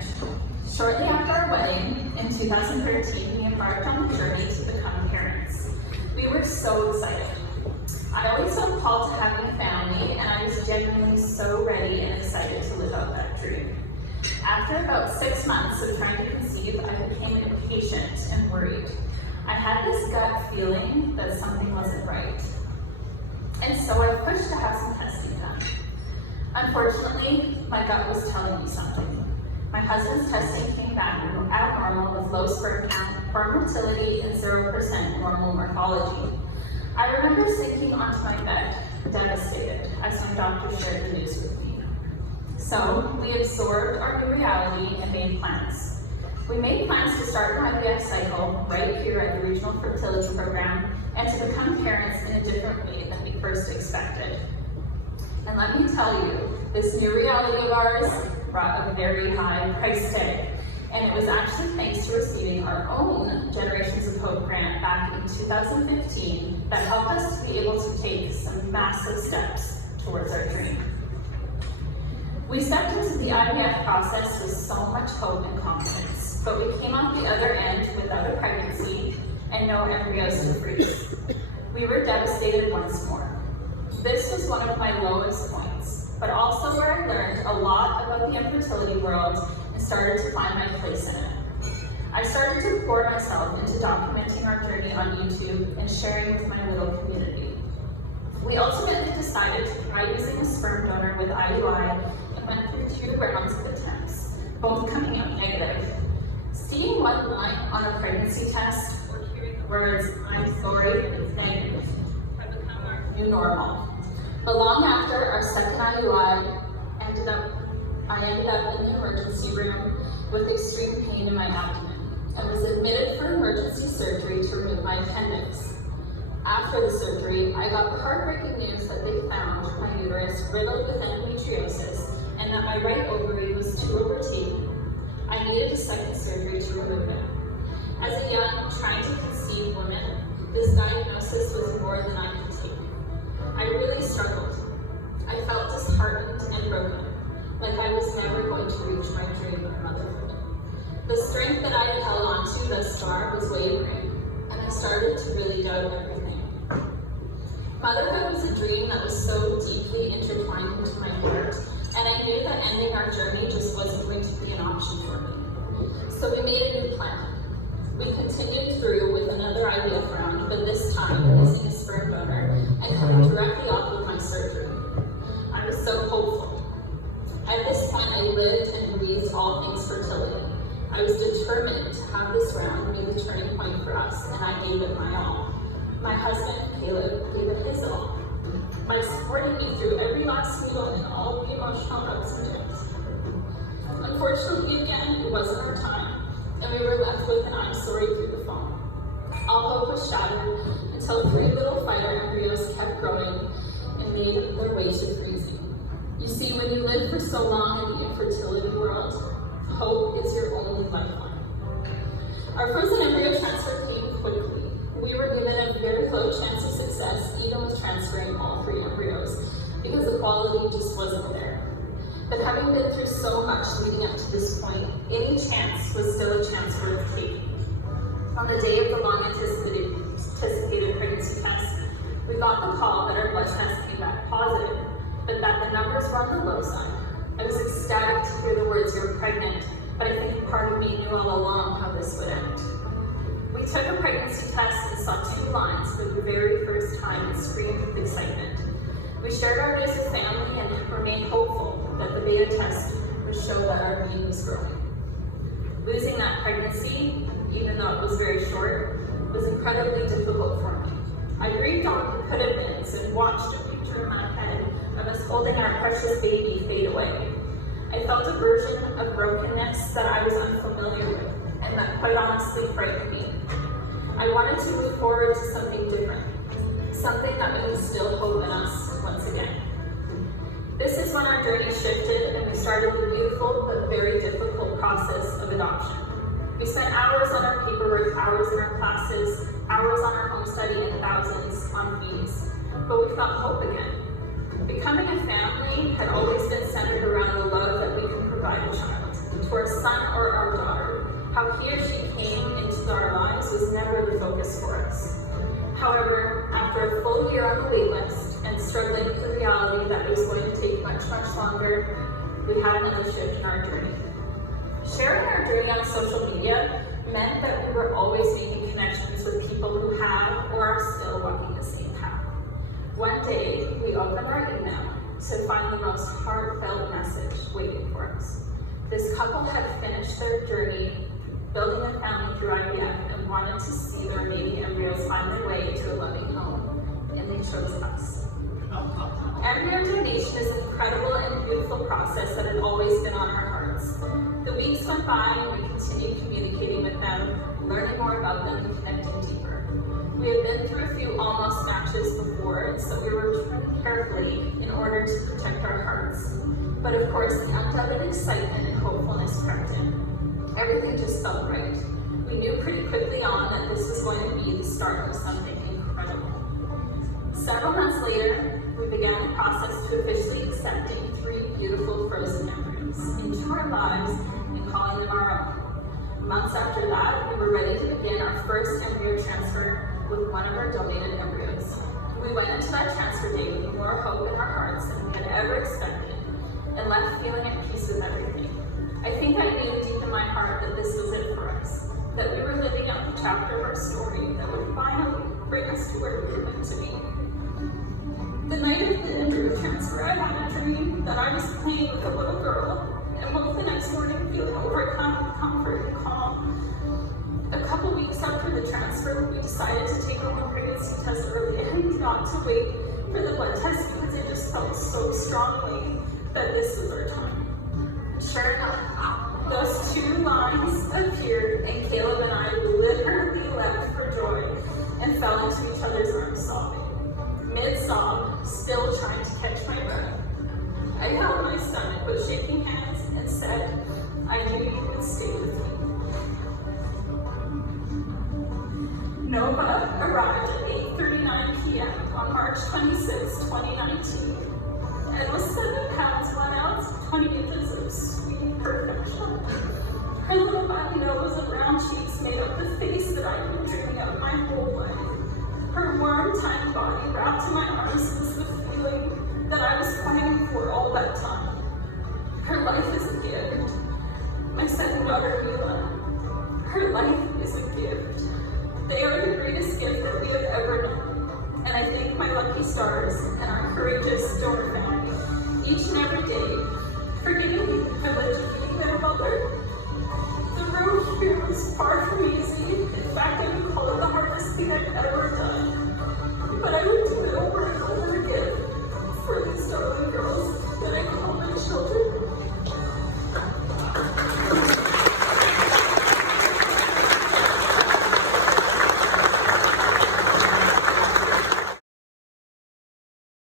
marriage. Shortly after our wedding in 2013, we embarked on the journey to become parents. We were so excited. I always felt called to having a family, and I was genuinely so ready and excited to live out that dream. After about 6 months of trying to conceive, I became impatient and worried. I had this gut feeling that something wasn't right. And so I pushed to have some testing done. Unfortunately, my gut was telling me something. My husband's testing came back abnormal with low sperm count, poor fertility, and 0% normal morphology. I remember sinking onto my bed, devastated, as my doctor shared the news with me. So we absorbed our new reality and made plans. We made plans to start an IVF cycle right here at the Regional Fertility Program and to become parents in a different way than we first expected. And let me tell you, this new reality of ours brought a very high price tag. And it was actually thanks to receiving our own Generations of Hope grant back in 2015 that helped us to be able to take some massive steps towards our dream. We stepped into the IVF process with so much hope and confidence, but we came out the other end without a pregnancy and no embryos to freeze. We were devastated once more. This was one of my lowest points, but also where I learned a lot about the infertility world and started to find my place in it. I started to pour myself into documenting our journey on YouTube and sharing with my little community. We ultimately decided to try using a sperm donor with IUI and went through 2 rounds of attempts, both coming out negative. Seeing one line on a pregnancy test or hearing the words, "I'm sorry, it's negative," have become our new normal. But long after our second IUI, I ended up in the emergency room with extreme pain in my abdomen. I was admitted for emergency surgery to remove my appendix. After the surgery, I got the heartbreaking news that they found my uterus riddled with endometriosis and that my right ovary was too overtaken. I needed a second surgery to remove it. As a young, trying to conceive woman, this diagnosis was more than I could take. I really struggled. I felt disheartened and broken, like I was never going to reach my dream of motherhood. The strength that I had held on to thus far was wavering, and I started to really doubt everything. Motherhood was a dream that was so deeply intertwined into my heart, and I knew that ending our journey just wasn't going to be an option for me. So we made a new plan. We continued through with another IVF round, but this time using a sperm donor and coming directly off of my surgery. I was so hopeful. At this point, I lived and breathed all things fertility. I was determined to have this round be the turning point for us, and I gave it my all. My husband, Caleb, gave it his all by supporting me through every last needle and all the emotional ups and downs. Unfortunately, again, it wasn't our time, and we were left with an "I'm sorry" through the phone. All hope was shattered until 3 little fighter embryos kept growing and made their way to freezing. You see, when you live for so long in the infertility world, hope is your only lifeline. Our frozen embryo transfer came quickly. We were given a very low chance of success, even with transferring all 3 embryos, because the quality just wasn't there. But having been through so much leading up to this point, any chance was still a chance worth taking. On the day of the long-anticipated pregnancy test, we got the call that our blood test came back positive, but that the numbers were on the low side. I was ecstatic to hear the words, "You're pregnant," but I think part of me knew all along how this would end. We took a pregnancy test and saw 2 lines for the very first time and screamed with excitement. We shared our news with family and remained hopeful that the beta test would show that our being was growing. Losing that pregnancy, even though it was very short, was incredibly difficult for me. I grieved on the could have beens and watched a picture in my head of us holding our precious baby fade away. I felt a version of brokenness that I was unfamiliar with and that quite honestly frightened me. I wanted to move forward to something different, something that would instill hope in us once again. This is when our journey shifted and we started the beautiful but very difficult process of adoption. We spent hours on our paperwork, hours in our classes, hours on our home study, and thousands on fees. But we felt hope again. Becoming a family had always been centered around the love that we can provide a child. to our son or our daughter. How he or she came into our lives was never the focus for us. However, after a full year on the wait list and struggling with the reality that it was going to take much, much longer, we had another shift in our journey. Sharing our journey on social media meant that we were always making connections with people who have or are still walking the same path. One day, we opened our email to find the most heartfelt message waiting for us. This couple had finished their journey building a family through IVF and wanted to see their baby embryos find their way to a loving home, and they chose us. Embryo donation is an incredible and beautiful process that had always been on our hearts. The weeks went by and we continued communicating with them, learning more about them and connecting deeper. We had been through a few almost matches before, so we were treading carefully in order to protect our hearts. But of course, the undoubted excitement and hopefulness crept in. Everything just felt right. We knew pretty quickly on that this was going to be the start of something incredible. Several months later, we began the process to officially accepting 3 beautiful frozen embryos into our lives and calling them our own. Months after that, we were ready to begin our first embryo transfer with one of our donated embryos. We went into that transfer day with more hope in our hearts than we had ever expected and left feeling at peace with everything. I think I knew deep in my heart that this was it for us, that we were living out the chapter of our story that would finally bring us to where we were meant to be. The night of the embryo transfer, I had a dream that I was playing with a little girl, and woke the next morning feeling overcome with comfort and calm. A couple weeks after the transfer, we decided to take a home pregnancy test early and not to wait for the blood test because I just felt so strongly that this was our time. Sure enough, those 2 lines appeared and Caleb and I literally leapt for joy and fell into each other's arms sobbing. Mid-sob, still trying to catch my breath, I held my stomach with shaking hands and said, I knew you would stay with me. Nova arrived at 8:39 p.m. on March 26, 2019, and was 7 pounds, 1 ounce, 20 inches of sweet perfection. Her little body nose and round cheeks made up the face that I've been dreaming of my whole life. Her warm, tiny body wrapped in my arms was the feeling that I was fighting for all that time. Her life is a gift. My second daughter, Mila, her life is a gift. They are the greatest gift that we have ever known. And I thank my lucky stars and our courageous donor family each and every day for giving me the privilege of being their mother. The road here was far from easy. In fact, I would call it the hardest thing I've ever done.